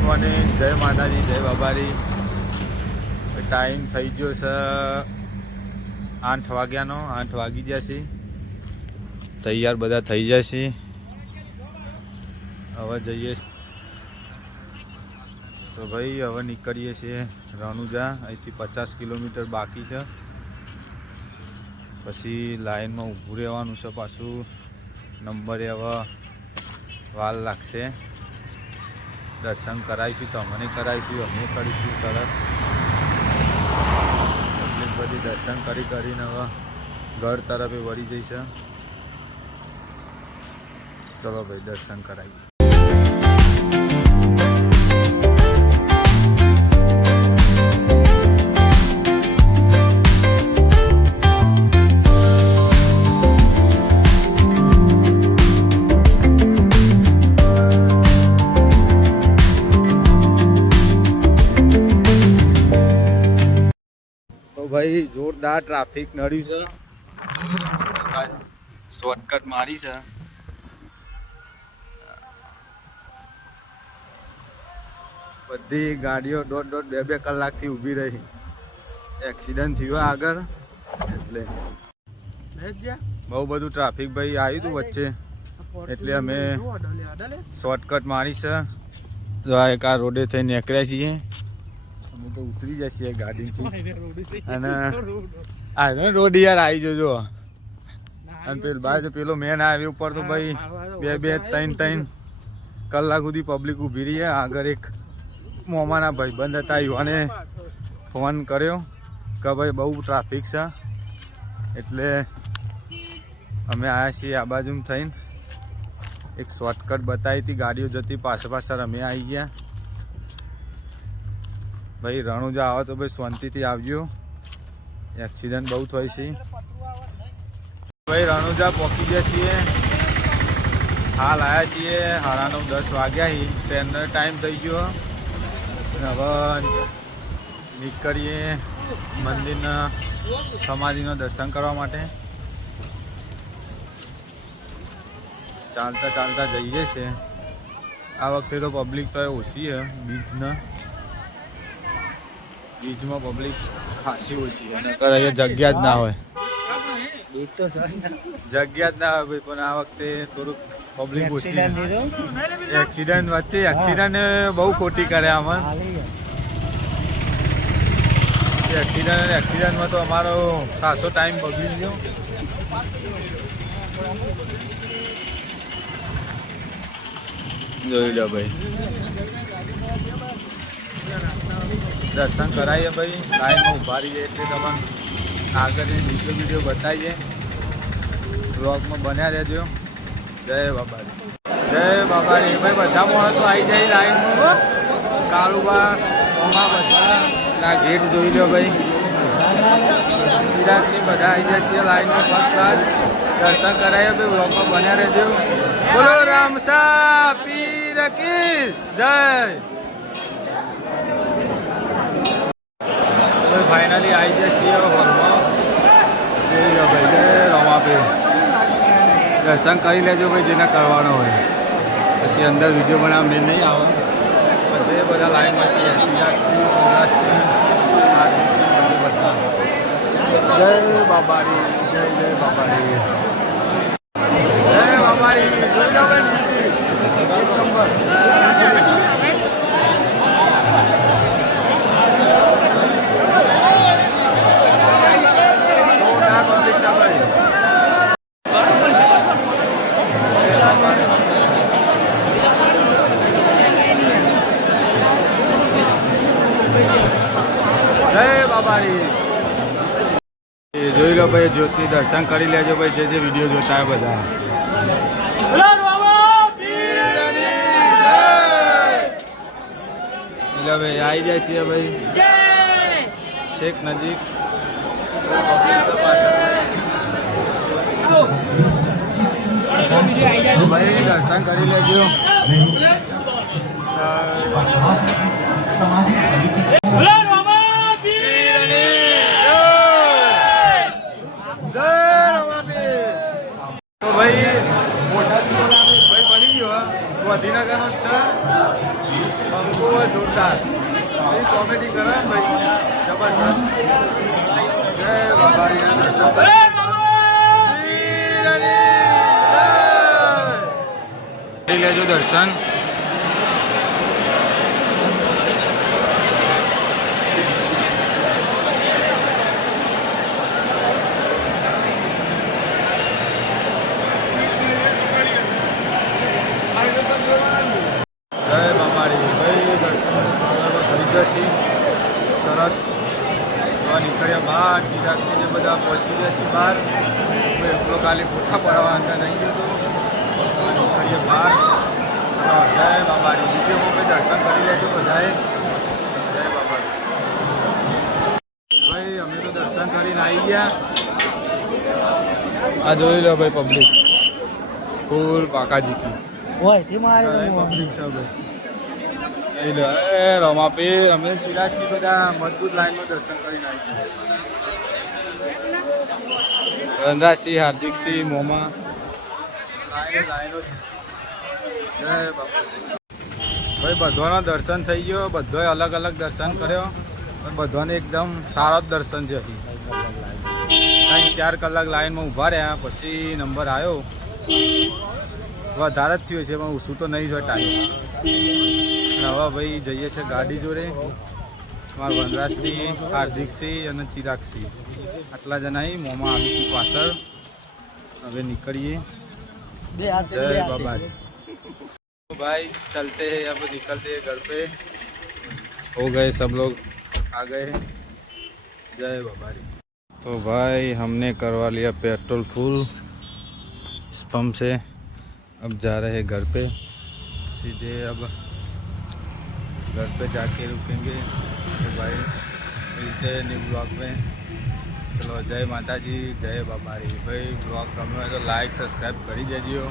Good morning, જય માતાજી, જય બાબારી. ટાઈમ થઈ ગયો છે 8 વાગ્યાનો. 8 વાગી ગયા છે. તૈયાર બધા થઈ જશે. હવે જઈએ તો ભાઈ, હવે નીકળીએ છીએ રણુજા. અહીંથી 50 કિલોમીટર બાકી છે. પછી લાઈનમાં ઊભું રહેવાનું છે. પાછું નંબરે હવે વાર લાગશે. દર્શન કરાવીશું, તમને કરાવીશું, અમે કરીશું. સરસ એટલી બધી દર્શન કરીને હવે ઘર તરફે વળી જઈશે. ચલો ભાઈ, દર્શન કરાવીએ. ભાઈ જોરદાર ટ્રાફિક નડ્યું છે. શોર્ટકટ મારી છે. બધી ગાડીઓ 1.5-2 કલાકથી ઊભી રહી. એક્સિડન્ટ થયો આગળ, એટલે બહુ બધું ટ્રાફિક ભાઈ આવ્યું હતું વચ્ચે, એટલે અમે શોર્ટકટ મારી છે. તો આ એક આ રોડે થઈ નીકળ્યા છીએ. અમે તો ઉતરી જઈએ ગાડીથી. અને આ રોડ યાર આવી જજો. અને પેલો મેન હાઈવે ઉપર તો ભાઈ 2-3 કલાક સુધી પબ્લિક ઊભી રહી. આગળ એક મોમાના ભાઈબંધ હતા, યુવાને ફોન કર્યો કે ભાઈ બહુ ટ્રાફિક છે, એટલે અમે આવ્યા છીએ આ બાજુ થઈને. એક શોર્ટકટ બતાવી હતી, ગાડીઓ જતી પાછળ અમે આવી ગયા. ભાઈ રણુજા આવો તો ભાઈ શાંતિથી આવજો. એક્સિડન્ટ બહુ થાય છે. ભાઈ રણુજા પહોંચી ગયા છીએ. હાલ આવ્યા છીએ 9:30 વાગ્યા. ટ્રેનનો ટાઈમ થઈ ગયો. હવે નીકળીએ મંદિરના સમાધિનો દર્શન કરવા માટે. ચાલતા ચાલતા જઈએ છે. આ વખતે તો પબ્લિક તો ઓછી છે. બીજમાં પબ્લિક ખાસી ઓછી છે. અહીંયા જગ્યા જ ના હોય. જગ્યા જ ના હોય ભાઈ. પણ આ વખતે થોડુંક પબ્લિક ઓછી. એક્સિડન્ટ વચ્ચે એક્સિડન્ટ બહુ ખોટી કરે આમાં. એક્સિડન્ટમાં તો અમારો ખાસો ટાઈમ બગડી ગયો. જોઈ લો ભાઈ, દર્શન કરાવીએ ભાઈ. લાઈનમાં ઉભા રહીએ એટલે તમને આગળ બીજો વિડીયો બતાવીએ. બ્લોગમાં બન્યા રહેજો. જય બાબારી, જય બાબારી. ભાઈ બધા માણસો આવી જાય લાઈનમાં. કાળુબા ઓમાં બધા ગેટ જોઈ લો ભાઈ. ચિરાગસિંહ બધા આવી જાય છે લાઈનમાં. ફર્સ્ટ ક્લાસ દર્શન કરાવીએ ભાઈ. બ્લોગમાં બન્યા રહેજો. બોલો રામસા પીર કી જય. ફાઇનલી આવી જાય છીએ હોલમાં. જોઈ લો ભાઈ, જય રમાપીર. દર્શન કરી લેજો ભાઈ, જેને કરવાનો હોય. પછી અંદર વિડીયો બનાવવા મેં નહીં આવે. બધે બધા લાઈનમાં છે. બધા જય બાબારી, જય જય બાબારી, જય બાબારી. જોઈ લો ભાઈ, એક નંબર. જોઈ લો ભાઈ, જ્યોતિ દર્શન કરી લેજો ભાઈ. જે વિડીયો જોતા હોય બધા. એટલે ભાઈ આવી જાય છે ભાઈ છેક નજીક. ભાઈ દર્શન કરી લેજો. ભાઈ મોટા ભાઈ બની ગયો ગાંધીનગરનો જ છે. બંકો જોરદાર કોમેડી કરે ભાઈ જબરદસ્ત જય બાબારીના દર્શન કરી લેજો દર્શન જય બાબારી ભાઈ દર્શન થઈ જશે સરસ નીકળ્યા બહાર ચિરાગસિંહ બધા પહોંચી જશે બહાર એટલો ખાલી ફોટા પડવા અંદર નહીં જતો નીકળીએ બહાર જય બાબારી બીજે હું ભાઈ દર્શન કરી લેજો બધાએ જય બાબારી ભાઈ અમે તો દર્શન કરીને આવી ગયા આ જોઈ લો ભાઈ પબ્લિક ફૂલ પાકાજી કી હોય તેમાં પબ્લિક છે ભાઈ રમાપીર અમે ચિરાગસિંહ બધા મજબૂત લાઈનમાં દર્શન કરીને આવી વનરાજસિંહ હાર્દિકસિંહ મોમા લાઈનો છે જય બાપા ભાઈ બધાના દર્શન થઈ ગયો બધાએ અલગ અલગ દર્શન કર્યો પણ બધાને એકદમ સારા જ દર્શન છે 3-4 કલાક લાઈનમાં ઊભા રહ્યા પછી નંબર આવ્યો વધારે જ થયો છે પણ ઓછું તો નહીં હોય ટાઈમ હવે ભાઈ જઈએ છીએ ગાડી જોડે મારા વનરાજસિંહ હાર્દિકસિંહ અને ચિરાગસિંહ આટલા જણા મોમાં આવીશું પાછળ હવે નીકળીએ जय बाबा तो भाई चलते हैं अब निकलते हैं घर पे हो गए सब लोग आ गए जय बाबा तो भाई हमने करवा लिया पेट्रोल फुल इस पंप से अब जा रहे हैं घर पे सीधे अब घर पे जाके रुकेंगे तो भाई मिलते हैं न्यू ब्लॉग में चलो जय माता जी जय बाबारी भाई ब्लॉग गम्यो तो लाइक सब्सक्राइब कर दीजिए।